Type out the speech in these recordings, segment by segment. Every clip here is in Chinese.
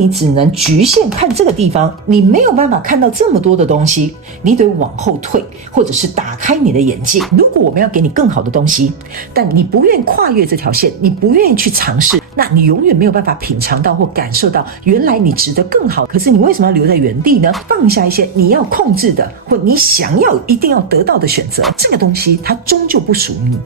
你只能局限看这个地方，你没有办法看到这么多的东西，你得往后退，或者是打开你的眼界。如果我们要给你更好的东西，但你不愿意跨越这条线，你不愿意去尝试，那你永远没有办法品尝到或感受到原来你值得更好。可是你为什么要留在原地呢？放下一些你要控制的或你想要一定要得到的选择，这个东西它终究不属于你，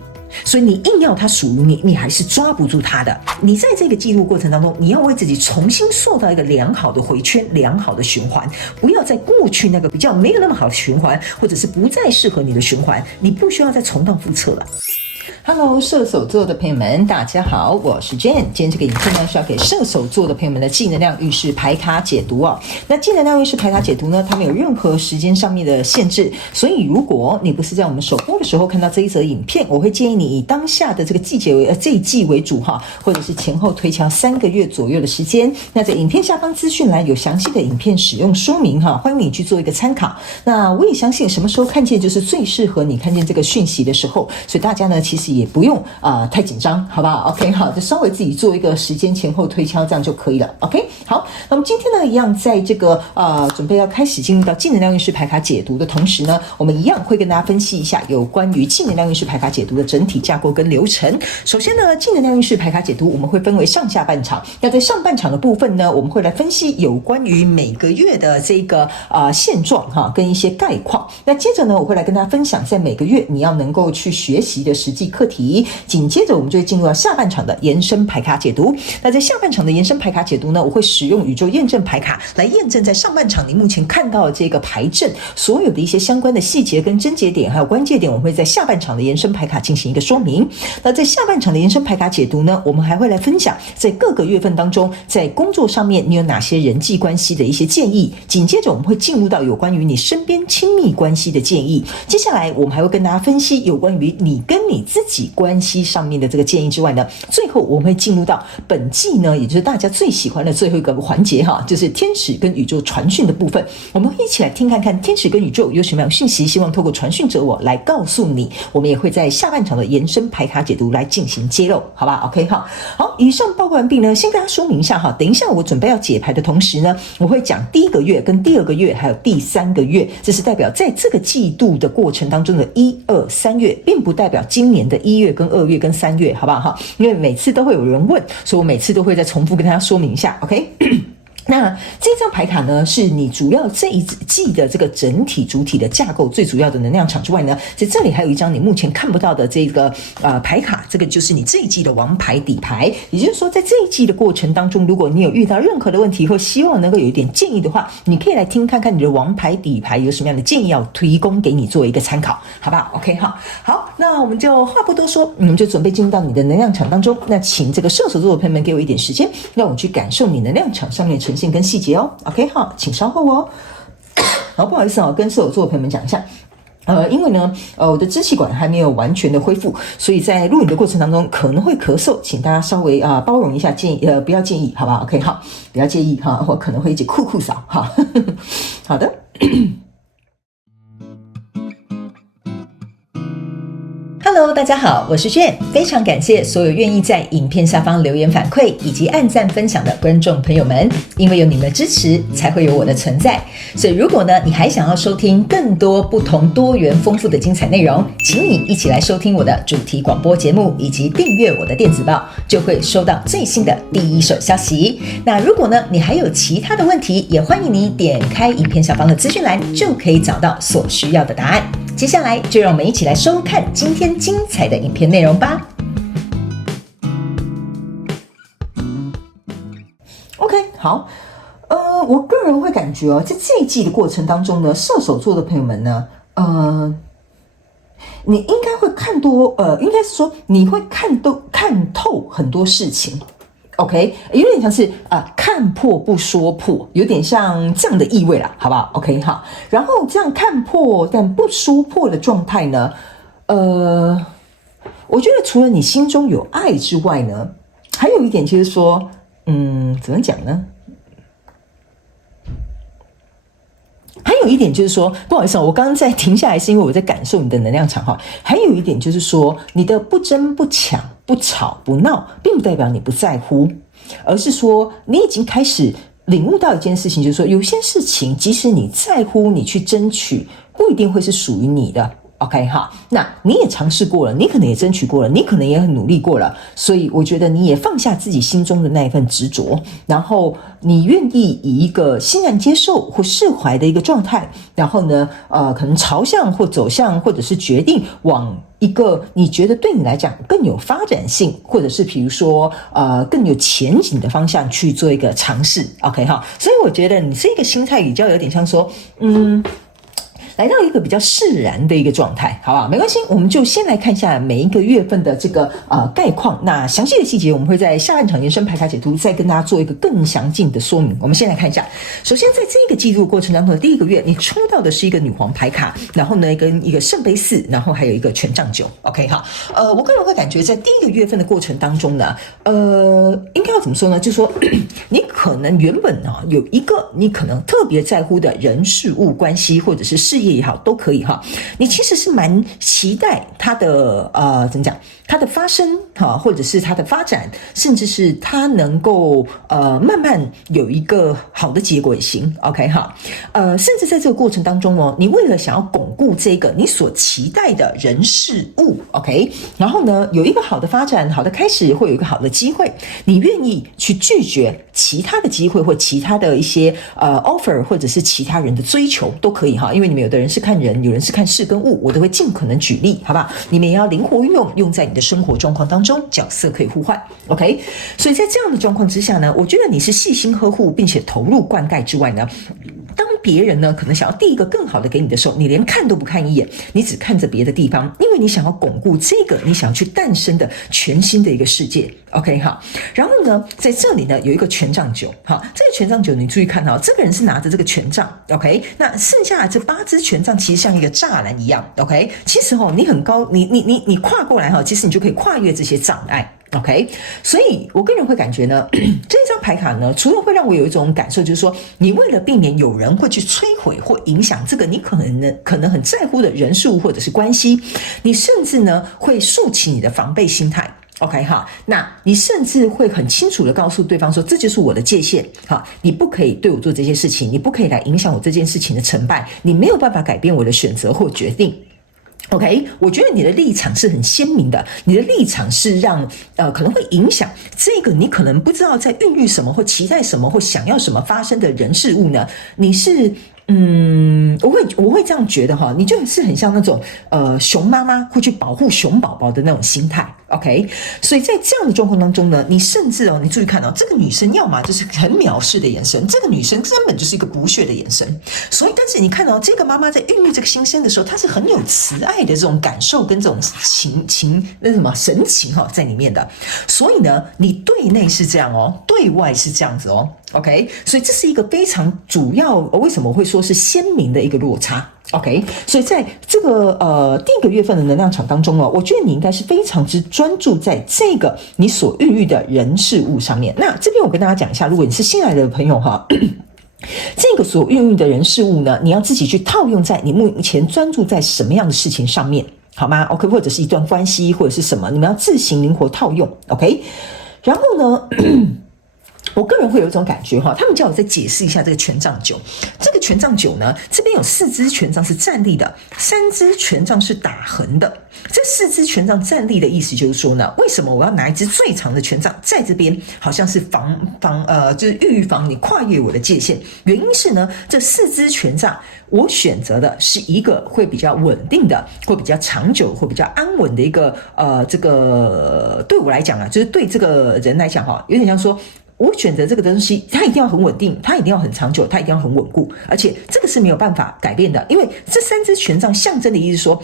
所以你硬要它属于你，你还是抓不住它的。你在这个记录过程当中，你要为自己重新塑造一个良好的回圈，良好的循环，不要在过去那个比较没有那么好的循环，或者是不再适合你的循环，你不需要再重蹈覆辙了。Hello， 射手座的朋友们，大家好，我是 Jane。今天这个影片呢是要给射手座的朋友们的正能量运势牌卡解读哦。那正能量运势牌卡解读呢，它没有任何时间上面的限制，所以如果你不是在我们首播的时候看到这一则影片，我会建议你以当下的这个这一季为主哈，或者是前后推敲3个月左右的时间。那在影片下方资讯栏有详细的影片使用说明哈，欢迎你去做一个参考。那我也相信什么时候看见就是最适合你看见这个讯息的时候，所以大家呢其实也不用太紧张，好不好 ？OK， 好，就稍微自己做一个时间前后推敲，这样就可以了。OK， 好，那么今天呢，一样在这个准备要开始进入到正能量运势牌卡解读的同时呢，我们一样会跟大家分析一下有关于正能量运势牌卡解读的整体架构跟流程。首先呢，正能量运势牌卡解读我们会分为上下半场。那在上半场的部分呢，我们会来分析有关于每个月的这个现状哈，跟一些概况。那接着呢，我会来跟大家分享在每个月你要能够去学习的实际课题。紧接着我们就会进入到下半场的延伸牌卡解读。那在下半场的延伸牌卡解读呢，我会使用宇宙验证牌卡来验证在上半场你目前看到的这个牌阵所有的一些相关的细节跟症结点还有关键点，我们会在下半场的延伸牌卡进行一个说明。那在下半场的延伸牌卡解读呢，我们还会来分享在各个月份当中，在工作上面你有哪些人际关系的一些建议。紧接着我们会进入到有关于你身边亲密关系的建议。接下来我们还会跟大家分析有关于你跟你自己关系上面的这个建议之外呢，最后我们会进入到本季呢，也就是大家最喜欢的最后一个环节哈，就是天使跟宇宙传讯的部分。我们会一起来听看看天使跟宇宙有什么样的讯息，希望透过传讯者我来告诉你。我们也会在下半场的延伸牌卡解读来进行揭露，好吧 ？OK 哈，好，以上报告完毕呢，先跟大家说明一下哈。等一下我准备要解牌的同时呢，我会讲第一个月跟第2个月还有第3个月，这是代表在这个季度的过程当中的1、2、3月，并不代表今年的1月跟2月跟3月，好不好哈？因为每次都会有人问，所以我每次都会再重复跟大家说明一下 ，OK？那这张牌卡呢，是你主要这一季的这个整体主体的架构最主要的能量场之外呢，在这里还有一张你目前看不到的这个牌卡，这个就是你这一季的王牌底牌。也就是说，在这一季的过程当中，如果你有遇到任何的问题或希望能够有一点建议的话，你可以来听看看你的王牌底牌有什么样的建议要提供给你做一个参考，好不好 ？OK 哈，好，那我们就话不多说，我们就准备进入到你的能量场当中。那请这个射手座的朋友们给我一点时间，让我去感受你能量场上面呈现跟细节哦。OK 好，请稍后哦。然后不好意思跟射手座的朋友们讲一下，因为呢，我的支气管还没有完全的恢复，所以在录影的过程当中可能会咳嗽，请大家稍微包容一下，不要介意，好吧 ？OK 好，不要介意哈，我可能会一直酷扫哈。好的。Hello， 大家好，我是Jane，非常感谢所有愿意在影片下方留言反馈以及按赞分享的观众朋友们，因为有你们的支持，才会有我的存在。所以如果呢，你还想要收听更多不同多元丰富的精彩内容，请你一起来收听我的主题广播节目，以及订阅我的电子报，就会收到最新的第一手消息。那如果呢，你还有其他的问题，也欢迎你点开影片下方的资讯栏，就可以找到所需要的答案。接下来就让我们一起来收看今天精彩的影片内容吧。OK， 好，我个人会感觉在这一季的过程当中呢，射手座的朋友们呢，你应该会应该是说你会看透很多事情。OK， 有点像是看破不说破，有点像这样的意味啦，好不好 ？OK 好，然后这样看破但不说破的状态呢，我觉得除了你心中有爱之外呢，还有一点就是说，怎么讲呢？还有一点就是说，不好意思我刚刚在停下来是因为我在感受你的能量场哈。还有一点就是说，你的不争不抢不吵不闹，并不代表你不在乎，而是说你已经开始领悟到一件事情，就是说有些事情即使你在乎，你去争取，不一定会是属于你的。OK 哈，那你也尝试过了，你可能也争取过了，你可能也很努力过了，所以我觉得你也放下自己心中的那一份执着，然后你愿意以一个欣然接受或释怀的一个状态，然后呢，可能朝向或走向，或者是决定往一个你觉得对你来讲更有发展性，或者是比如说更有前景的方向去做一个尝试。OK 哈，所以我觉得你这个心态比较有点像说，来到一个比较释然的一个状态，好不好？没关系，我们就先来看一下每一个月份的这个概况。那详细的细节我们会在下半场延伸牌卡解读再跟大家做一个更详尽的说明。我们先来看一下，首先在这个季度过程当中的第一个月，你抽到的是一个女皇牌卡，然后呢跟一个圣杯4，然后还有一个权杖9。OK 哈，我个人会感觉在第一个月份的过程当中呢，应该要怎么说呢？就是说你可能原本有一个你可能特别在乎的人事物关系，或者是事业也好，都可以哈。你其实是蛮期待它的怎么讲？它的发生或者是它的发展，甚至是它能够慢慢有一个好的结果也行。OK 哈，甚至在这个过程当中你为了想要巩固这个你所期待的人事物 ，OK， 然后呢有一个好的发展、好的开始，会有一个好的机会，你愿意去拒绝其他的机会或其他的一些offer， 或者是其他人的追求都可以哈。因为你们有的人是看人，有人是看事跟物，我都会尽可能举例，好吧？你们也要灵活运用，用在你的生活状况当中，角色可以互换 ，OK。所以在这样的状况之下呢，我觉得你是细心呵护，并且投入灌溉之外呢，当别人呢可能想要递一个更好的给你的时候，你连看都不看一眼，你只看着别的地方，因为你想要巩固这个你想要去诞生的全新的一个世界。OK 哈，然后呢，在这里呢有一个权杖9，好，这个权杖9你注意看哈，这个人是拿着这个权杖 ，OK， 那剩下的这8支权杖其实像一个栅栏一样 ，OK， 其实你很高，你跨过来其实你就可以跨越这些障碍。OK， 所以我个人会感觉呢，这张牌卡呢，除了会让我有一种感受，就是说，你为了避免有人会去摧毁或影响这个你可能很在乎的人事物或者是关系，你甚至呢会竖起你的防备心态。OK 哈，那你甚至会很清楚的告诉对方说，这就是我的界限，好，你不可以对我做这件事情，你不可以来影响我这件事情的成败，你没有办法改变我的选择或决定。OK， 我觉得你的立场是很鲜明的，你的立场是让可能会影响这个你可能不知道在孕育什么或期待什么或想要什么发生的人事物呢，你是我会这样觉得哈，你就是很像那种熊妈妈会去保护熊宝宝的那种心态。OK， 所以在这样的状况当中呢，你甚至你注意看这个女生要么就是很藐视的眼神，这个女生根本就是一个不屑的眼神。所以，但是你看这个妈妈在孕育这个新生的时候，她是很有慈爱的这种感受跟这种神情在里面的。所以呢，你对内是这样对外是这样子OK， 所以这是一个非常主要，为什么我会说是鲜明的一个落差。OK， 所以在这个第一个月份的能量场当中我觉得你应该是非常之专注在这个你所孕育的人事物上面。那这边我跟大家讲一下，如果你是新来的朋友这个所孕育的人事物呢，你要自己去套用在你目前专注在什么样的事情上面，好吗 ？OK， 或者是一段关系，或者是什么，你们要自行灵活套用。OK， 然后呢？我个人会有一种感觉他们叫我再解释一下这个权杖9。这个权杖9呢，这边有4支权杖是站立的，3支权杖是打横的。这4支权杖站立的意思就是说呢，为什么我要拿一支最长的权杖在这边，好像是就是预防你跨越我的界限？原因是呢，这4支权杖我选择的是一个会比较稳定的，会比较长久，会比较安稳的一个这个对我来讲就是对这个人来讲有点像说，我选择这个东西，它一定要很稳定，它一定要很长久，它一定要很稳固，而且这个是没有办法改变的，因为这3支权杖象征的意思是说，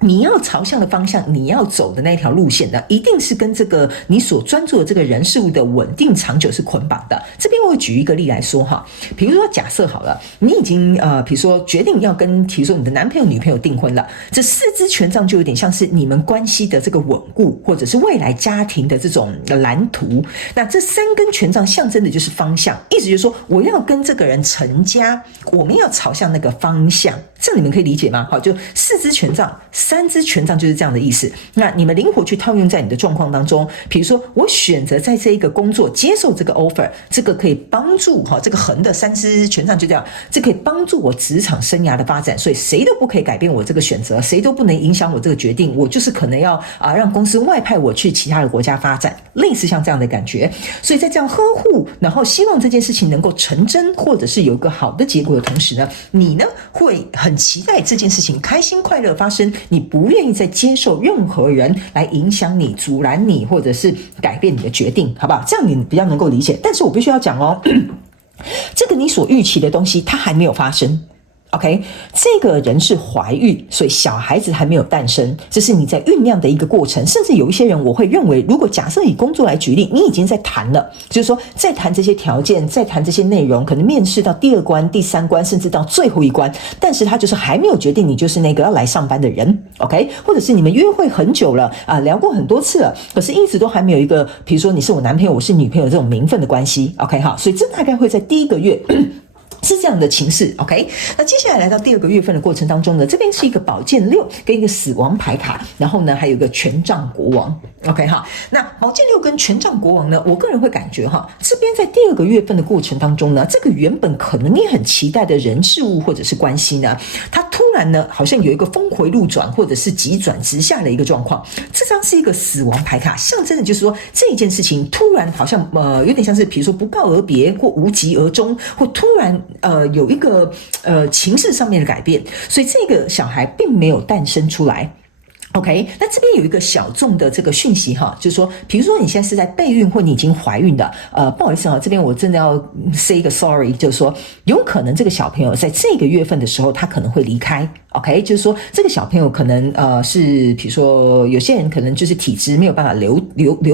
你要朝向的方向，你要走的那条路线呢，一定是跟这个你所专注的这个人事物的稳定长久是捆绑的。这边我会举一个例来说比如说假设好了，你已经比如说决定要跟比如说你的男朋友女朋友订婚了，这4支权杖就有点像是你们关系的这个稳固，或者是未来家庭的这种蓝图。那这3根权杖象征的就是方向，意思就是说我要跟这个人成家，我们要朝向那个方向，这样你们可以理解吗？好，就4支权杖，3支权杖就是这样的意思。那你们灵活去套用在你的状况当中，比如说我选择在这一个工作接受这个 offer， 这个可以帮助这个横的3支权杖就这样，这可以帮助我职场生涯的发展，所以谁都不可以改变我这个选择，谁都不能影响我这个决定，我就是可能要让公司外派我去其他的国家发展，类似像这样的感觉。所以在这样呵护，然后希望这件事情能够成真，或者是有一个好的结果的同时呢，你呢会很期待这件事情开心快乐发生，你不愿意再接受任何人来影响你、阻拦你，或者是改变你的决定，好不好？这样你比较能够理解。但是我必须要讲哦，这个你所预期的东西它还没有发生。OK， 这个人是怀孕，所以小孩子还没有诞生，这是你在酝酿的一个过程。甚至有一些人，我会认为，如果假设以工作来举例，你已经在谈了，就是说在谈这些条件，在谈这些内容，可能面试到第2关、第3关，甚至到最后一关，但是他就是还没有决定你就是那个要来上班的人 ，OK？ 或者是你们约会很久了聊过很多次了，可是一直都还没有一个，比如说你是我男朋友，我是女朋友这种名分的关系 ，OK？ 好，所以这大概会在第1个月。是这样的情势 ，OK？ 那接下来来到第2个月份的过程当中呢，这边是一个宝剑6跟一个死亡牌卡，然后呢还有一个权杖国王 ，OK 哈。那宝剑6跟权杖国王呢，我个人会感觉这边在第2个月份的过程当中呢，这个原本可能你很期待的人事物或者是关系呢，它突然呢好像有一个峰回路转或者是急转直下的一个状况。这张是一个死亡牌卡，象征的就是说这一件事情突然好像有点像是比如说不告而别或无疾而终，或突然有一个情势上面的改变，所以这个小孩并没有诞生出来。OK， 那这边有一个小众的这个讯息就是说，比如说你现在是在备孕或你已经怀孕的，不好意思这边我真的要 say 一个 sorry， 就是说有可能这个小朋友在这个月份的时候他可能会离开。OK， 就是说这个小朋友可能是比如说有些人可能就是体质没有办法留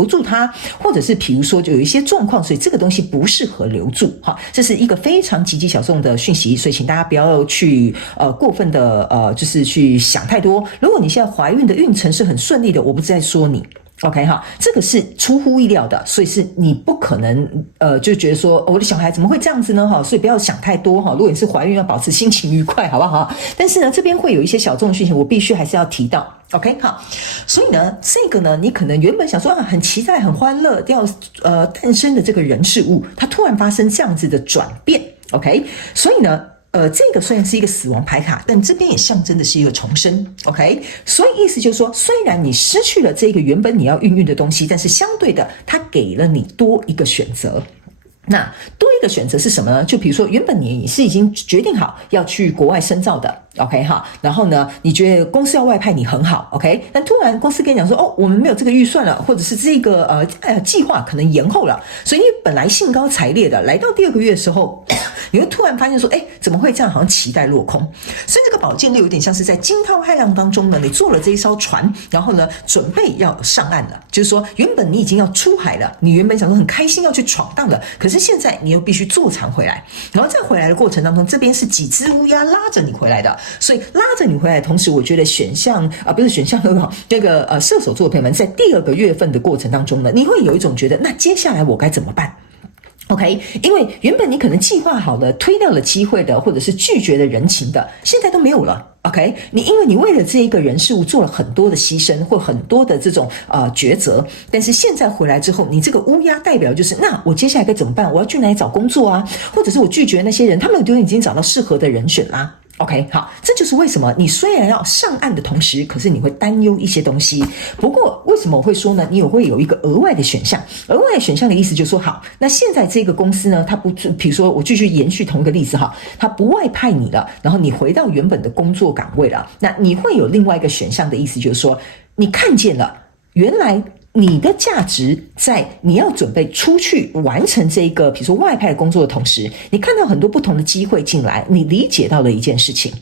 住他，或者是比如说就有一些状况，所以这个东西不适合留住这是一个非常极小众的讯息，所以请大家不要去过分的就是去想太多。如果你现在怀孕的孕程是很顺利的，我不是在说你。OK 这个是出乎意料的，所以是你不可能就觉得说我的小孩怎么会这样子呢所以不要想太多如果你是怀孕要保持心情愉快好不好但是呢这边会有一些小众的讯息我必须还是要提到 OK 好，所以呢这个呢你可能原本想说很期待很欢乐要诞生的这个人事物，它突然发生这样子的转变 OK， 所以呢这个虽然是一个死亡牌卡，但这边也象征的是一个重生 OK， 所以意思就是说虽然你失去了这个原本你要孕育的东西，但是相对的它给了你多一个选择。那多一个选择是什么呢？就比如说原本你是已经决定好要去国外深造的 OK 然后呢你觉得公司要外派你很好 OK， 但突然公司跟你讲说我们没有这个预算了，或者是这个计划可能延后了，所以你本来兴高采烈的来到第2个月的时候，你会突然发现说怎么会这样，好像期待落空。所以这个宝剑6有点像是在惊涛骇浪当中呢，你坐了这一艘船，然后呢准备要上岸了，就是说原本你已经要出海了，你原本想说很开心要去闯荡了，可是现在你又必须坐船回来，然后在回来的过程当中，这边是几只乌鸦拉着你回来的，所以拉着你回来的同时，我觉得选项不是选项很好，这个射手座的朋友们在第2个月份的过程当中呢，你会有一种觉得那接下来我该怎么办？OK， 因为原本你可能计划好了推掉了机会的，或者是拒绝了人情的，现在都没有了。OK， 因为你为了这一个人事物做了很多的牺牲或很多的这种抉择，但是现在回来之后，你这个乌鸦代表就是那我接下来该怎么办？我要去哪里找工作啊？或者是我拒绝那些人，他们都已经找到适合的人选啦。OK， 好，这就是为什么你虽然要上岸的同时，可是你会担忧一些东西。不过为什么我会说呢？你也会有一个额外的选项。额外的选项的意思就是说，好，那现在这个公司呢，它不，比如说我继续延续同一个例子它不外派你了，然后你回到原本的工作岗位了，那你会有另外一个选项的意思就是说，你看见了原来你的价值在你要准备出去完成这个比如说外派工作的同时，你看到很多不同的机会进来，你理解到了一件事情，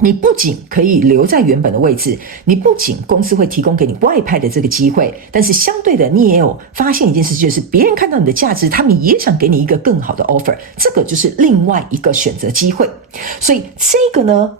你不仅可以留在原本的位置，你不仅公司会提供给你外派的这个机会，但是相对的你也有发现一件事，就是别人看到你的价值，他们也想给你一个更好的 offer， 这个就是另外一个选择机会。所以这个呢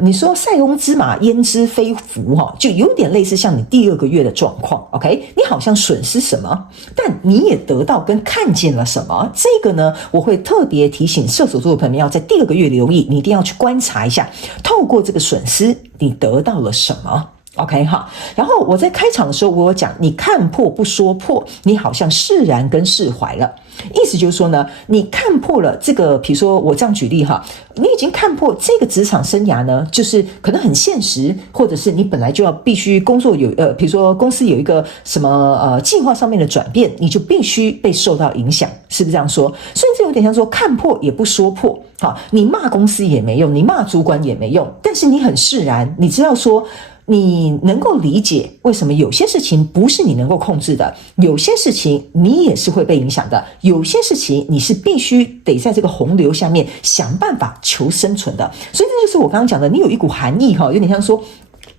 你说塞翁之马焉知非福就有点类似像你第2个月的状况 OK， 你好像损失什么，但你也得到跟看见了什么。这个呢我会特别提醒射手座的朋友要在第2个月留意，你一定要去观察一下透过这个损失，你得到了什么？OK 哈，然后我在开场的时候我有讲，你看破不说破，你好像释然跟释怀了。意思就是说呢，你看破了这个，比如说我这样举例哈，你已经看破这个职场生涯呢，就是可能很现实，或者是你本来就要必须工作有比如说公司有一个什么计划上面的转变，你就必须被受到影响，是不是这样说？甚至有点像说看破也不说破，好，你骂公司也没用，你骂主管也没用，但是你很释然，你知道说，你能够理解为什么有些事情不是你能够控制的，有些事情你也是会被影响的，有些事情你是必须得在这个洪流下面想办法求生存的。所以这就是我刚刚讲的，你有一股含义哈，有点像说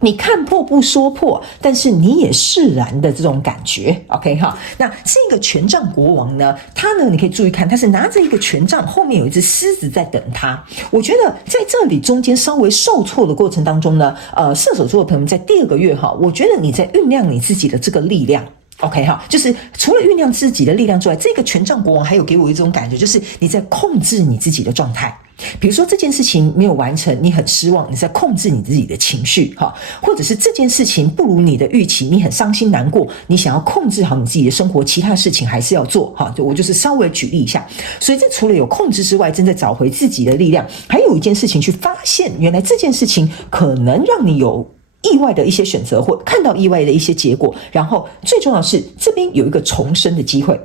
你看破不说破，但是你也释然的这种感觉 OK 哈。那这个权杖国王呢，他呢你可以注意看，他是拿着一个权杖，后面有一只狮子在等他。我觉得在这里中间稍微受挫的过程当中呢，射手座的朋友们在第2个月哈，我觉得你在酝酿你自己的这个力量。OK 哈，就是除了酝酿自己的力量之外，这个权杖国王还有给我一种感觉，就是你在控制你自己的状态。比如说这件事情没有完成，你很失望，你在控制你自己的情绪哈，或者是这件事情不如你的预期，你很伤心难过，你想要控制好你自己的生活，其他事情还是要做哈。我就是稍微举例一下，所以这除了有控制之外，正在找回自己的力量，还有一件事情去发现，原来这件事情可能让你有意外的一些选择，或看到意外的一些结果，然后最重要的是这边有一个重生的机会。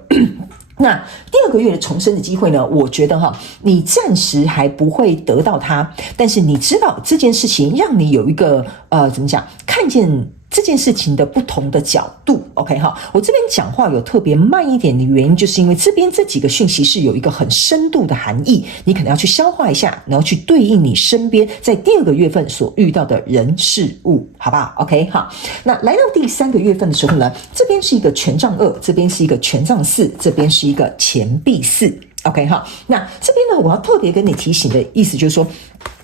那第2个月的重生的机会呢，我觉得哈，你暂时还不会得到它，但是你知道这件事情让你有一个怎么讲，看见这件事情的不同的角度 OK 哈，我这边讲话有特别慢一点的原因，就是因为这边这几个讯息是有一个很深度的含义，你可能要去消化一下，然后去对应你身边在第2个月份所遇到的人事物，好不好 OK 哈。那来到第3个月份的时候呢，这边是一个权杖2，这边是一个权杖4，这边是一个钱币4 OK 哈。那这边呢，我要特别跟你提醒的意思就是说，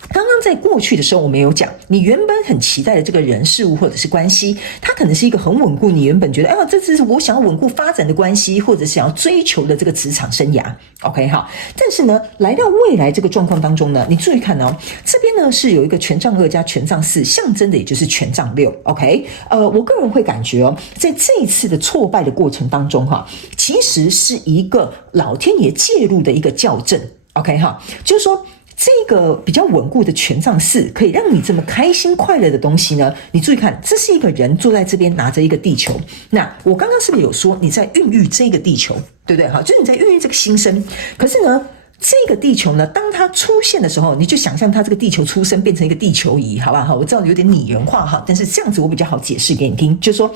刚刚在过去的时候我们有讲，你原本很期待的这个人事物或者是关系，它可能是一个很稳固，你原本觉得这是我想要稳固发展的关系，或者想要追求的这个职场生涯 OK 好。但是呢，来到未来这个状况当中呢，你注意看哦，这边呢是有一个权杖2加权杖4，象征的也就是权杖6 OK。我个人会感觉哦，在这一次的挫败的过程当中哈，其实是一个老天爷介入的一个校正 OK 哈，就是说这个比较稳固的权杖4可以让你这么开心快乐的东西呢，你注意看，这是一个人坐在这边拿着一个地球。那我刚刚是不是有说你在孕育这个地球，对不对？好，就是你在孕育这个新生。可是呢，这个地球呢，当它出现的时候，你就想象它这个地球出生变成一个地球仪，好不好？我知道有点拟人化哈，但是这样子我比较好解释给你听，就是说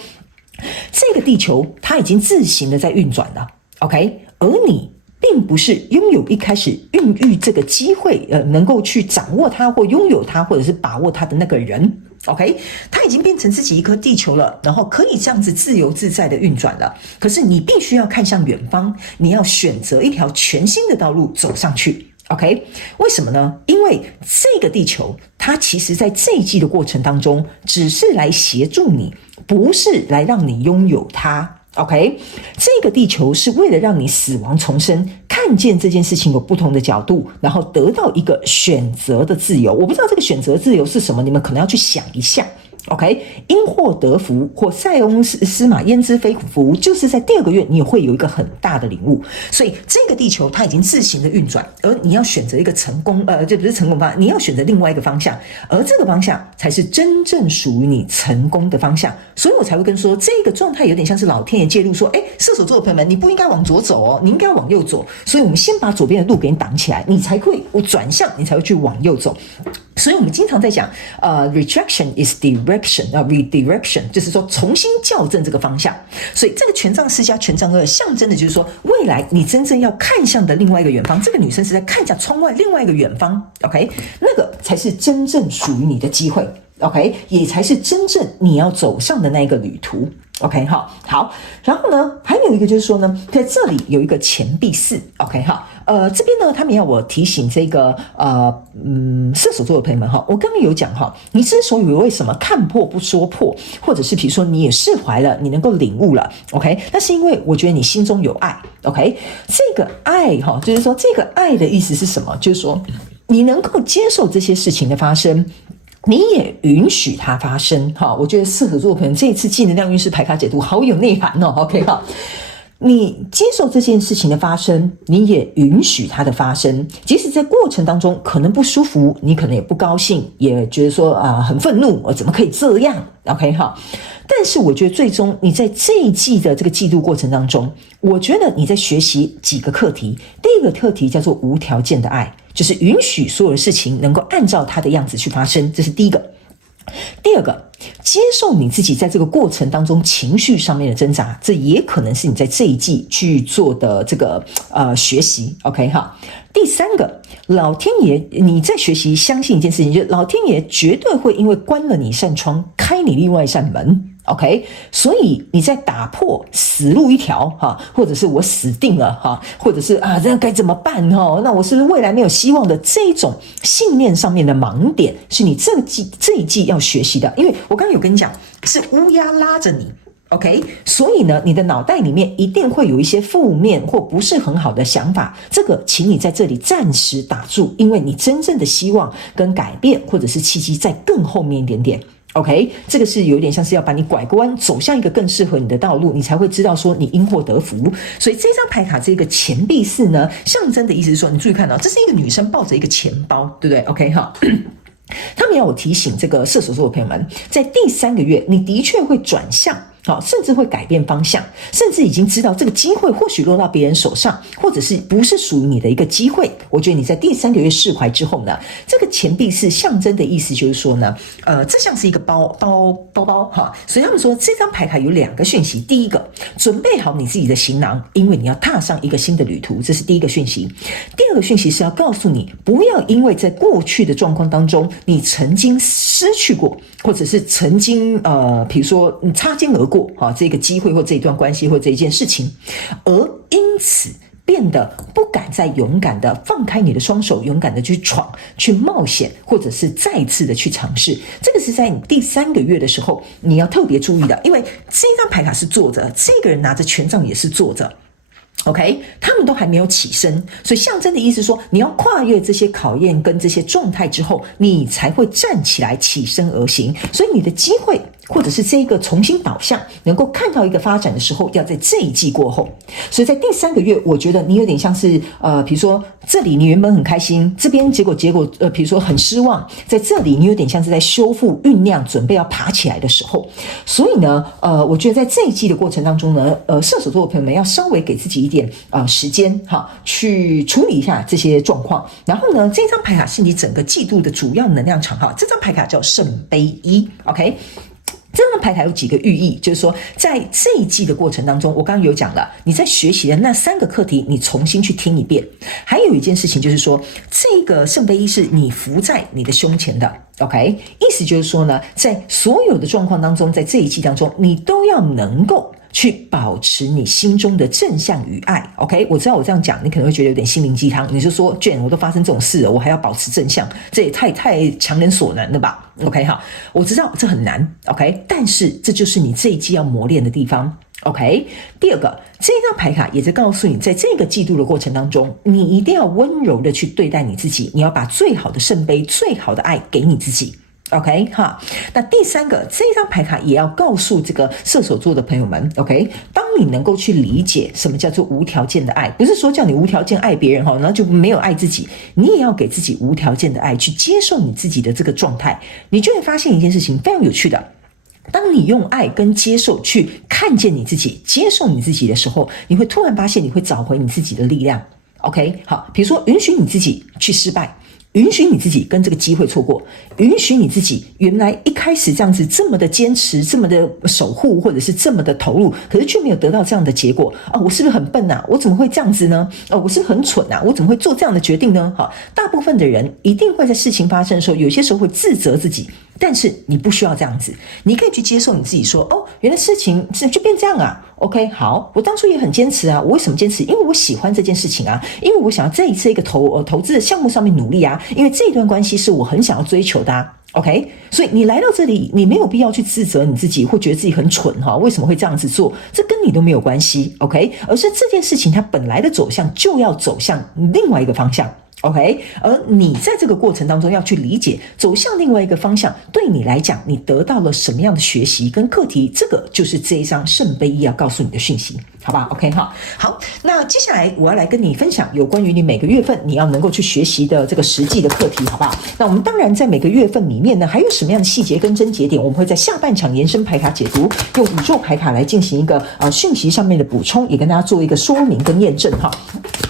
这个地球它已经自行的在运转了 OK， 而你并不是拥有一开始孕育这个机会，能够去掌握它或拥有它，或者是把握它的那个人 ，OK， 他已经变成自己一颗地球了，然后可以这样子自由自在的运转了。可是你必须要看向远方，你要选择一条全新的道路走上去。OK， 为什么呢？因为这个地球，它其实在这一季的过程当中，只是来协助你，不是来让你拥有它。OK， 这个地球是为了让你死亡重生，看见这件事情有不同的角度，然后得到一个选择的自由。我不知道这个选择自由是什么，你们可能要去想一下。OK， 因祸得福或塞翁失马焉知非福，就是在第2个月你会有一个很大的领悟。所以这个地球它已经自行的运转，而你要选择一个成功，这不是成功方向，你要选择另外一个方向，而这个方向才是真正属于你成功的方向。所以我才会跟说，这个状态有点像是老天爷介入，说，射手座的朋友们，你不应该往左走哦，你应该往右走。所以我们先把左边的路给你挡起来，你才会转向，你才会去往右走。所以我们经常在讲rejection is redirection， 就是说重新校正这个方向。所以这个权杖4加权杖2象征的就是说，未来你真正要看向的另外一个远方，这个女生是在看向窗外另外一个远方 OK， 那个才是真正属于你的机会 OK， 也才是真正你要走上的那个旅途 OK 好，然后呢，还有一个就是说呢，在这里有一个钱币4 OK 这边呢，他们要我提醒这个射手座的朋友们哈，我刚刚有讲哈，你之所以为什么看破不说破，或者是比如说你也释怀了，你能够领悟了 OK， 那是因为我觉得你心中有爱 OK， 这个爱哈，就是说这个爱的意思是什么？就是说你能够接受这些事情的发生，你也允许它发生。我觉得射手座朋友这一次技能量运势牌卡解读好有内涵哦。OK， 好，你接受这件事情的发生，你也允许它的发生，即使在过程当中可能不舒服，你可能也不高兴，也觉得说很愤怒，怎么可以这样 ？OK， 好。但是我觉得最终你在这一季的这个季度过程当中，我觉得你在学习几个课题。第一个课题叫做无条件的爱，就是允许所有的事情能够按照它的样子去发生，这是第一个。第二个，接受你自己在这个过程当中情绪上面的挣扎，这也可能是你在这一季去做的这个学习。OK， 好。第三个，老天爷，你在学习相信一件事情，就是老天爷绝对会因为关了你一扇窗，开你另外一扇门。OK， 所以你在打破死路一条或者是我死定了或者是这样该怎么办那我是不是未来没有希望的这一种信念上面的盲点，是你这一季要学习的。因为我刚刚有跟你讲，是乌鸦拉着你。OK， 所以呢，你的脑袋里面一定会有一些负面或不是很好的想法，这个请你在这里暂时打住，因为你真正的希望跟改变或者是契机在更后面一点点。OK， 这个是有点像是要把你拐个弯，走向一个更适合你的道路，你才会知道说你因祸得福。所以这张牌卡这个钱币4呢，象征的意思是说，你注意看到，这是一个女生抱着一个钱包，对不对 ？OK， 好。他们要我提醒这个射手座的朋友们，在第3个月，你的确会转向。甚至会改变方向，甚至已经知道这个机会或许落到别人手上，或者是不是属于你的一个机会。我觉得你在第3个月释怀之后呢，这个钱币是象征的意思，就是说呢，这像是一个包所以他们说这张牌卡有2个讯息。第一个，准备好你自己的行囊，因为你要踏上一个新的旅途，这是第一个讯息。第二个讯息是要告诉你，不要因为在过去的状况当中，你曾经失去过，或者是曾经比如说你擦肩而过这个机会或这一段关系或这一件事情，而因此变得不敢再勇敢的放开你的双手，勇敢的去闯、去冒险，或者是再次的去尝试。这个是在你第3个月的时候你要特别注意的，因为这张牌卡是坐着，这个人拿着权杖也是坐着。OK， 他们都还没有起身，所以象征的意思说，你要跨越这些考验跟这些状态之后，你才会站起来起身而行。所以你的机会或者是这个重新导向能够看到一个发展的时候，要在这一季过后。所以在第3个月，我觉得你有点像是比如说这里你原本很开心，这边结果比如说很失望，在这里你有点像是在修复酝酿准备要爬起来的时候。所以呢我觉得在这一季的过程当中呢射手座的朋友们要稍微给自己一点时间去处理一下这些状况。然后呢，这张牌卡是你整个季度的主要能量场这张牌卡叫圣杯1。 OK，这张牌卡有几个寓意，就是说在这一季的过程当中，我刚刚有讲了，你在学习的那3个课题你重新去听一遍。还有一件事情就是说，这个圣杯1是你浮在你的胸前的。 OK， 意思就是说呢，在所有的状况当中，在这一季当中你都要能够去保持你心中的正向与爱。 OK， 我知道我这样讲你可能会觉得有点心灵鸡汤，你就说Jane，我都发生这种事了，我还要保持正向，这也太强人所难了吧。 OK， 好，我知道这很难。 OK， 但是这就是你这一季要磨练的地方。 OK， 第二个，这张牌卡也在告诉你，在这个季度的过程当中，你一定要温柔的去对待你自己，你要把最好的圣杯、最好的爱给你自己。OK， 那第3个，这张牌卡也要告诉这个射手座的朋友们 OK， 当你能够去理解什么叫做无条件的爱，不是说叫你无条件爱别人然后就没有爱自己，你也要给自己无条件的爱，去接受你自己的这个状态。你就会发现一件事情非常有趣的，当你用爱跟接受去看见你自己，接受你自己的时候，你会突然发现你会找回你自己的力量。 OK， 好，比如说允许你自己去失败，允许你自己跟这个机会错过，允许你自己原来一开始这样子这么的坚持，这么的守护，或者是这么的投入，可是却没有得到这样的结果我是不是很笨我怎么会这样子呢我是不是很蠢我怎么会做这样的决定呢大部分的人一定会在事情发生的时候，有些时候会自责自己，但是你不需要这样子，你可以去接受你自己说原来事情就变这样OK， 好，我当初也很坚持我为什么坚持？因为我喜欢这件事情因为我想要这一次一个投资的项目上面努力因为这一段关系是我很想要追求的OK， 所以你来到这里，你没有必要去自责你自己，或觉得自己很蠢为什么会这样子做？这跟你都没有关系 OK， 而是这件事情它本来的走向就要走向另外一个方向 OK，而你在这个过程当中要去理解，走向另外一个方向，对你来讲，你得到了什么样的学习跟课题，这个就是这一张圣杯一要告诉你的讯息，好吧 ？OK 哈，好，那接下来我要来跟你分享有关于你每个月份你要能够去学习的这个实际的课题，好不好？那我们当然在每个月份里面呢，还有什么样的细节跟症结点，我们会在下半场延伸牌卡解读，用宇宙牌卡来进行一个讯息上面的补充，也跟大家做一个说明跟验证哈。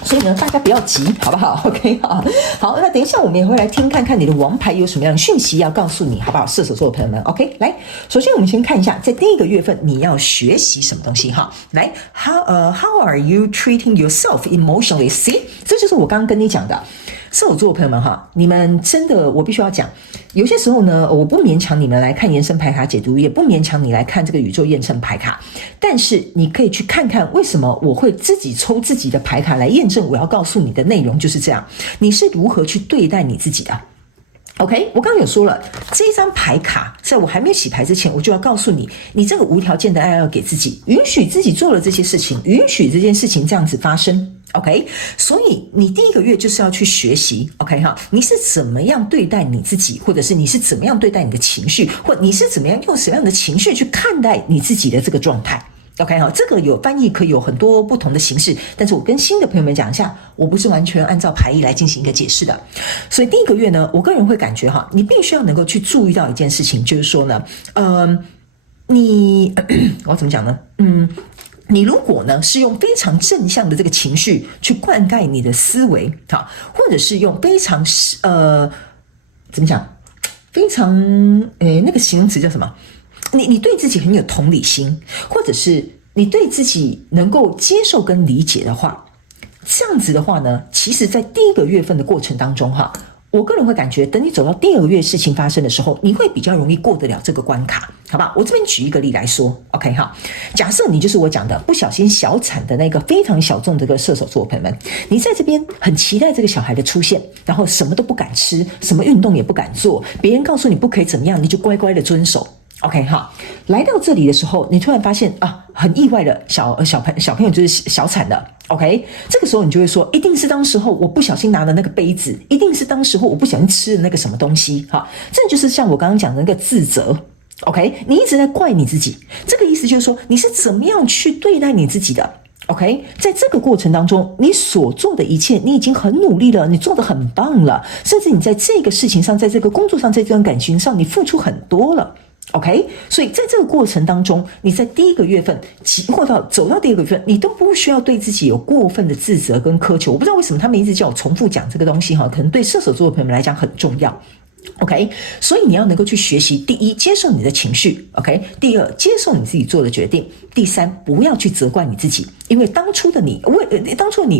所以呢，大家不要急，好不好 ？OK 哈，好，那等一下我们也会来听看看你的王牌有什么样的讯息要告诉你，好不好？射手座的朋友们 ，OK， 来，首先我们先看一下，在第一个月份你要学习什么东西哈？来 ，How are you treating yourself emotionally? See， 这就是我刚刚跟你讲的。射手座的朋友们哈，你们真的，我必须要讲，有些时候呢，我不勉强你们来看延伸牌卡解读，也不勉强你来看这个宇宙验证牌卡，但是你可以去看看为什么我会自己抽自己的牌卡来验证我要告诉你的内容，就是这样，你是如何去对待你自己的。OK， 我刚刚有说了，这一张牌卡在我还没有洗牌之前，我就要告诉你，你这个无条件的爱要给自己，允许自己做了这些事情，允许这件事情这样子发生。OK， 所以你第一个月就是要去学习 ，OK 哈，你是怎么样对待你自己，或者是你是怎么样对待你的情绪，或你是怎么样用什么样的情绪去看待你自己的这个状态。OK 好，这个有翻译可以有很多不同的形式，但是我跟新的朋友们讲一下，我不是完全按照牌意来进行一个解释的。所以第一个月呢，我个人会感觉哈，你必须要能够去注意到一件事情，就是说呢，我怎么讲呢？你如果呢是用非常正向的这个情绪去灌溉你的思维，好，或者是用非常怎么讲？非常那个形容词叫什么？你对自己很有同理心，或者是你对自己能够接受跟理解的话，这样子的话呢，其实在第一个月份的过程当中哈，我个人会感觉，等你走到第二个月事情发生的时候，你会比较容易过得了这个关卡，好吧？我这边举一个例来说 ，OK 哈，假设你就是我讲的不小心小产的那个非常小众的这个射手座朋友们，你在这边很期待这个小孩的出现，然后什么都不敢吃，什么运动也不敢做，别人告诉你不可以怎么样，你就乖乖的遵守。OK 哈，来到这里的时候，你突然发现啊，很意外的小朋友就是小产的 ，OK， 这个时候你就会说，一定是当时候我不小心拿的那个杯子，一定是当时候我不小心吃的那个什么东西，哈，这就是像我刚刚讲的那个自责 ，OK， 你一直在怪你自己，这个意思就是说你是怎么样去对待你自己的。OK， 在这个过程当中，你所做的一切，你已经很努力了，你做得很棒了，甚至你在这个事情上，在这个工作上，在这段感情上，你付出很多了。OK， 所以在这个过程当中，你在第一个月份，或者走到第二个月份，你都不需要对自己有过分的自责跟苛求。我不知道为什么他们一直叫我重复讲这个东西哈，可能对射手座的朋友们来讲很重要。OK， 所以你要能够去学习，第一，接受你的情绪 ，OK， 第二，接受你自己做的决定，第三，不要去责怪你自己，因为当初的你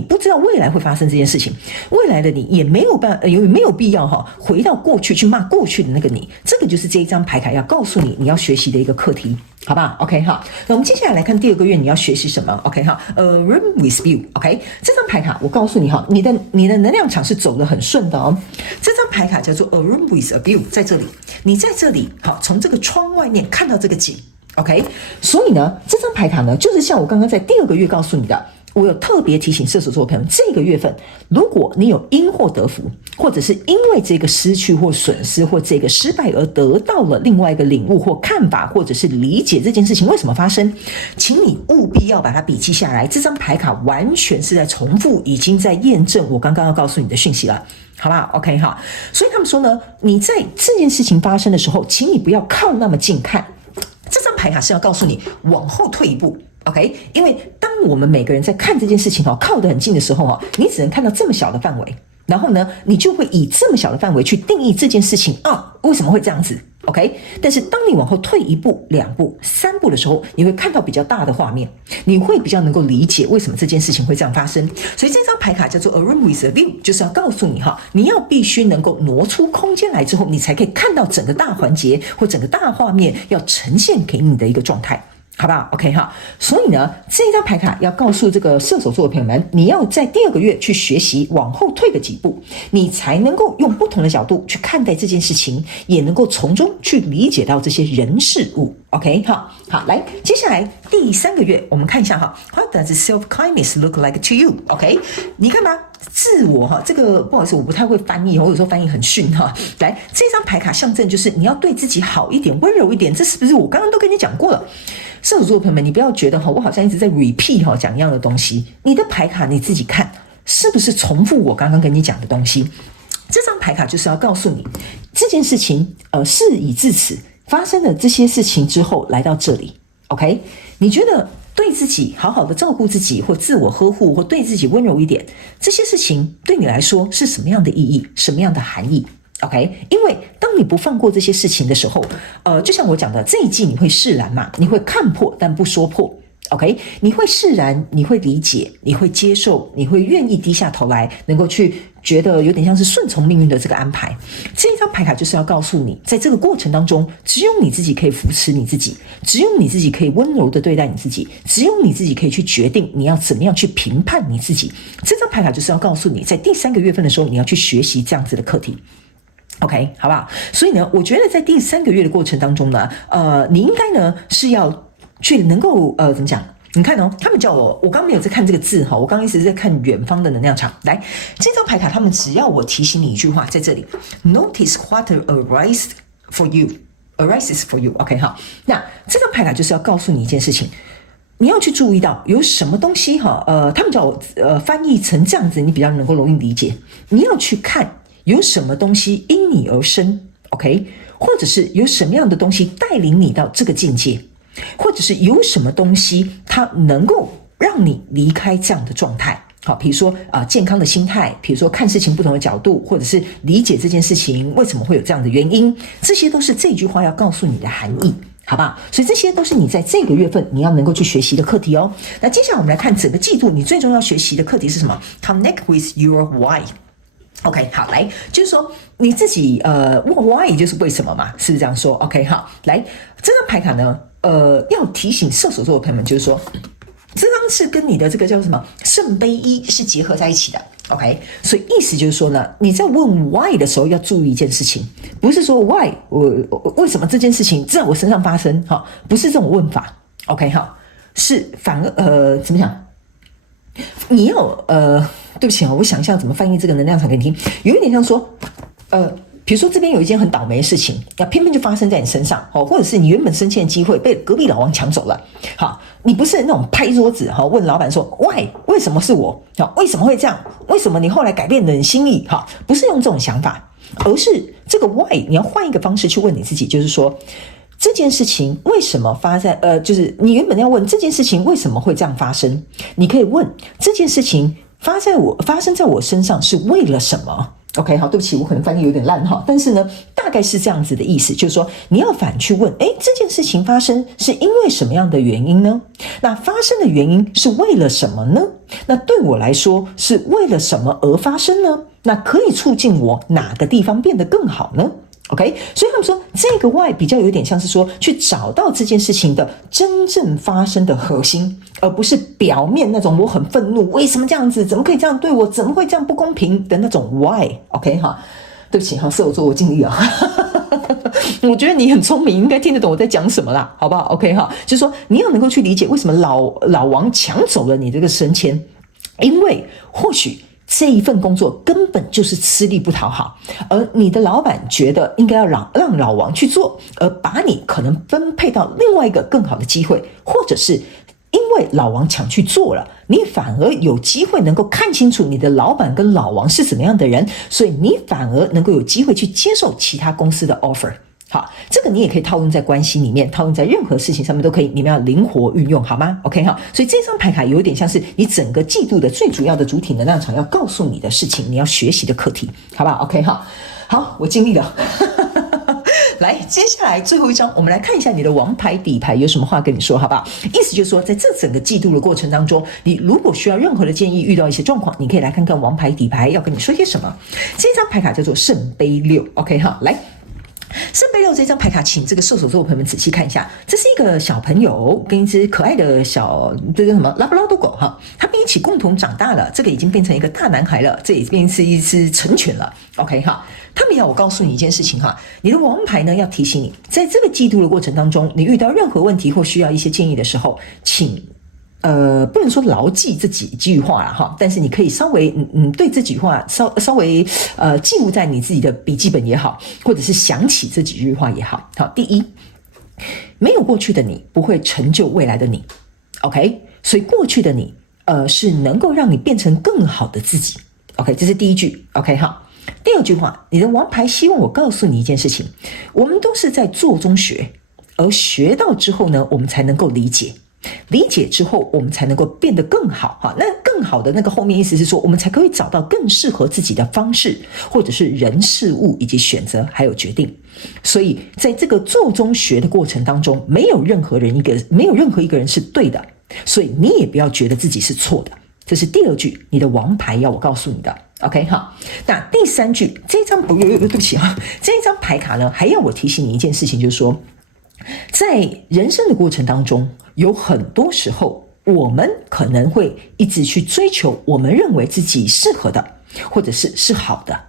不知道未来会发生这件事情，未来的你也没有必要哈回到过去去骂过去的那个你，这个就是这一张牌卡要告诉你你要学习的一个课题。好吧 ，OK 哈，那我们接下来来看第二个月你要学习什么 ？OK 哈，Room with view，OK， 这张牌卡我告诉你哈，你的能量场是走得很顺的哦。这张牌卡叫做 A Room with a View， 在这里，你在这里好，从这个窗外面看到这个景 ，OK， 所以呢，这张牌卡呢，就是像我刚刚在第二个月告诉你的。我有特别提醒射手座朋友，这个月份如果你有因祸得福，或者是因为这个失去或损失或这个失败而得到了另外一个领悟或看法，或者是理解这件事情为什么发生，请你务必要把它笔记下来。这张牌卡完全是在重复，已经在验证我刚刚要告诉你的讯息了，好吧 ？OK 哈，所以他们说呢，你在这件事情发生的时候，请你不要靠那么近看，这张牌卡是要告诉你往后退一步。OK， 因为当我们每个人在看这件事情靠得很近的时候你只能看到这么小的范围，然后呢，你就会以这么小的范围去定义这件事情为什么会这样子 ？OK， 但是当你往后退一步、2步、3步的时候，你会看到比较大的画面，你会比较能够理解为什么这件事情会这样发生。所以这张牌卡叫做 A Room with a View， 就是要告诉你你要必须能够挪出空间来之后，你才可以看到整个大环节或整个大画面要呈现给你的一个状态。好不好 ？OK 哈，所以呢，这一张牌卡要告诉这个射手座的朋友们，你要在第2个月去学习往后退个几步，你才能够用不同的角度去看待这件事情，也能够从中去理解到这些人事物。OK 哈，好，来，接下来第3个月，我们看一下哈 ，What does self-kindness look like to you？ OK， 你看吧。自我哈，这个不好意思，我不太会翻译，我有时候翻译很逊哈。来，这张牌卡象征就是你要对自己好一点，温柔一点，这是不是我刚刚都跟你讲过了？射手座的朋友们，你不要觉得哈，我好像一直在 repeat 哈讲一样的东西。你的牌卡你自己看，是不是重复我刚刚跟你讲的东西？这张牌卡就是要告诉你，这件事情事已至此，发生了这些事情之后来到这里 ，OK？ 你觉得？对自己好好的照顾自己，或自我呵护，或对自己温柔一点，这些事情对你来说是什么样的意义，什么样的含义 ？OK， 因为当你不放过这些事情的时候，就像我讲的，这一季你会释然嘛，你会看破但不说破。OK， 你会释然，你会理解，你会接受，你会愿意低下头来，能够去觉得有点像是顺从命运的这个安排。这一张牌卡就是要告诉你，在这个过程当中，只有你自己可以扶持你自己，只有你自己可以温柔的对待你自己，只有你自己可以去决定你要怎么样去评判你自己。这张牌卡就是要告诉你，在第3个月份的时候，你要去学习这样子的课题。OK， 好不好？所以呢，我觉得在第3个月的过程当中呢，你应该呢是要去能够怎么讲？你看哦，他们叫我刚没有在看这个字哈，我刚一直在看远方的能量场。来，这张牌卡，他们只要我提醒你一句话，在这里 ，Notice what arises for you。OK 哈，那这张牌卡就是要告诉你一件事情，你要去注意到有什么东西哈，他们叫我翻译成这样子，你比较能够容易理解。你要去看有什么东西因你而生 ，OK， 或者是有什么样的东西带领你到这个境界。或者是有什么东西它能够让你离开这样的状态，好，比如说健康的心态，比如说看事情不同的角度，或者是理解这件事情为什么会有这样的原因，这些都是这句话要告诉你的含义，好不好？所以这些都是你在这个月份你要能够去学习的课题哦。那接下来我们来看整个季度你最重要学习的课题是什么？ Connect with your why。OK， 好，来，就是说你自己why 就是为什么嘛，是不是这样说 ？OK， 好，来，这张牌卡呢，要提醒射手座的朋友们，就是说，这张是跟你的这个叫什么圣杯1是结合在一起的 ，OK， 所以意思就是说呢，你在问 why 的时候要注意一件事情，不是说 why 为什么这件事情在我身上发生，哈，不是这种问法 ，OK， 好，是反而怎么讲？你要对不起啊，我想一下怎么翻译这个能量场给你听，有一点像说，比如说这边有一件很倒霉的事情，那偏偏就发生在你身上，或者是你原本升迁的机会被隔壁老王抢走了，好，你不是那种拍桌子问老板说 why 为什么是我，为什么会这样，为什么你后来改变了你心意，不是用这种想法，而是这个 why 你要换一个方式去问你自己，就是说这件事情为什么发生？就是你原本要问这件事情为什么会这样发生，你可以问这件事情发生在我身上是为了什么 ？OK， 好，对不起，我可能翻译有点烂哈，但是呢，大概是这样子的意思，就是说你要反去问，这件事情发生是因为什么样的原因呢？那发生的原因是为了什么呢？那对我来说是为了什么而发生呢？那可以促进我哪个地方变得更好呢？OK， 所以他们说这个 why 比较有点像是说去找到这件事情的真正发生的核心，而不是表面那种我很愤怒，为什么这样子，怎么可以这样对我，怎么会这样不公平的那种 why。OK 哈，对不起哈，射手座我尽力了。我觉得你很聪明，应该听得懂我在讲什么啦，好不好 ？OK 哈，就是说你要能够去理解为什么老王抢走了你这个升迁，因为或许这一份工作根本就是吃力不讨好，而你的老板觉得应该要让老王去做，而把你可能分配到另外一个更好的机会，或者是因为老王抢去做了，你反而有机会能够看清楚你的老板跟老王是怎么样的人，所以你反而能够有机会去接受其他公司的 offer。好，这个你也可以套用在关系里面，套用在任何事情上面都可以，你们要灵活运用，好吗 ？OK 哈，所以这张牌卡有点像是你整个季度的最主要的主体能量场要告诉你的事情，你要学习的课题，好不好 ？OK 哈，好，我尽力了。来，接下来最后一张，我们来看一下你的王牌底牌有什么话跟你说，好不好？意思就是说，在这整个季度的过程当中，你如果需要任何的建议，遇到一些状况，你可以来看看王牌底牌要跟你说些什么。这张牌卡叫做圣杯6 ，OK 哈，来。306这张牌卡，请这个射手座的朋友们仔细看一下，这是一个小朋友跟一只可爱的小这个什么拉布拉多狗哈，他们一起共同长大了，这个已经变成一个大男孩了，这已经是一只成犬了。OK 哈，他们要我告诉你一件事情哈，你的王牌呢要提醒你，在这个季度的过程当中，你遇到任何问题或需要一些建议的时候，请不能说牢记这几句话啦哈，但是你可以稍微对这几句话稍微记录在你自己的笔记本也好，或者是想起这几句话也好。好，第一，没有过去的你不会成就未来的你 ，OK， 所以过去的你是能够让你变成更好的自己 ，OK， 这是第一句 ，OK 哈。第二句话，你的王牌希望我告诉你一件事情，我们都是在做中学，而学到之后呢，我们才能够理解。理解之后，我们才能够变得更好哈。那更好的那个后面意思是说，我们才可以找到更适合自己的方式，或者是人事物以及选择还有决定。所以在这个做中学的过程当中，没有任何一个人是对的，所以你也不要觉得自己是错的。这是第二句，你的王牌要我告诉你的。OK 哈，那第三句，这张对不起哈，这一张牌卡呢，还要我提醒你一件事情，就是说，在人生的过程当中，有很多时候我们可能会一直去追求我们认为自己适合的，或者是好的，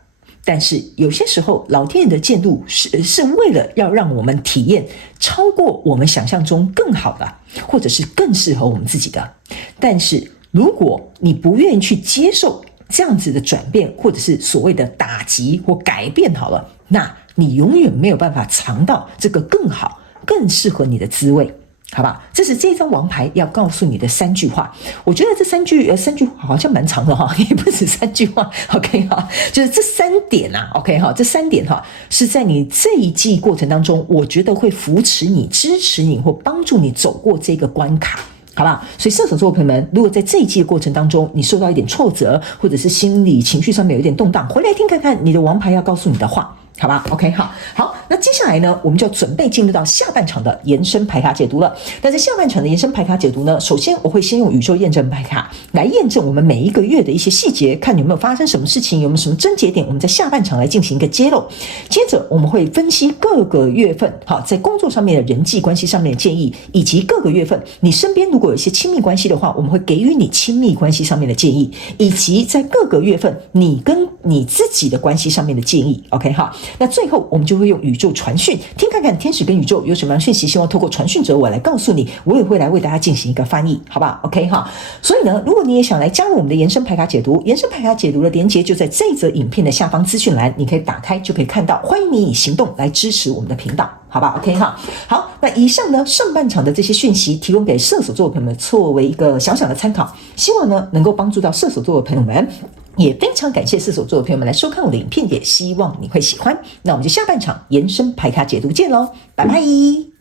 但是有些时候老天爷的介入是为了要让我们体验超过我们想象中更好的，或者是更适合我们自己的。但是如果你不愿意去接受这样子的转变，或者是所谓的打击或改变好了，那你永远没有办法尝到这个更好更适合你的滋味，好吧？这是这张王牌要告诉你的3句话。我觉得这三句话好像蛮长的哈，也不止3句话。OK 哈，就是这3点啊。OK 哈，这3点哈是在你这一季过程当中，我觉得会扶持你、支持你或帮助你走过这个关卡。好吧，所以射手座的朋友们，如果在这一季的过程当中，你受到一点挫折，或者是心理情绪上面有一点动荡，回来听看看你的王牌要告诉你的话。好吧 ，OK 好，那接下来呢，我们就要准备进入到下半场的延伸牌卡解读了。但是下半场的延伸牌卡解读呢，首先我会先用宇宙验证牌卡来验证我们每一个月的一些细节，看有没有发生什么事情，有没有什么症结点，我们在下半场来进行一个揭露。接着我们会分析各个月份在工作上面的人际关系上面的建议，以及各个月份你身边如果有一些亲密关系的话，我们会给予你亲密关系上面的建议，以及在各个月份你跟你自己的关系上面的建议。 OK 好，那最后我们就会用宇宙传讯，听看看天使跟宇宙有什么样的讯息，希望透过传讯者我来告诉你，我也会来为大家进行一个翻译，好吧 OK 哈。所以呢，如果你也想来加入我们的延伸牌卡解读，延伸牌卡解读的连结就在这一则影片的下方资讯栏，你可以打开就可以看到，欢迎你以行动来支持我们的频道，好吧 OK 哈。好，那以上呢上半场的这些讯息提供给射手座的朋友们作为一个小小的参考，希望呢能够帮助到射手座的朋友们，也非常感谢射手座的朋友们来收看我的影片，也希望你会喜欢。那我们就下半场延伸牌卡解读见咯，拜拜。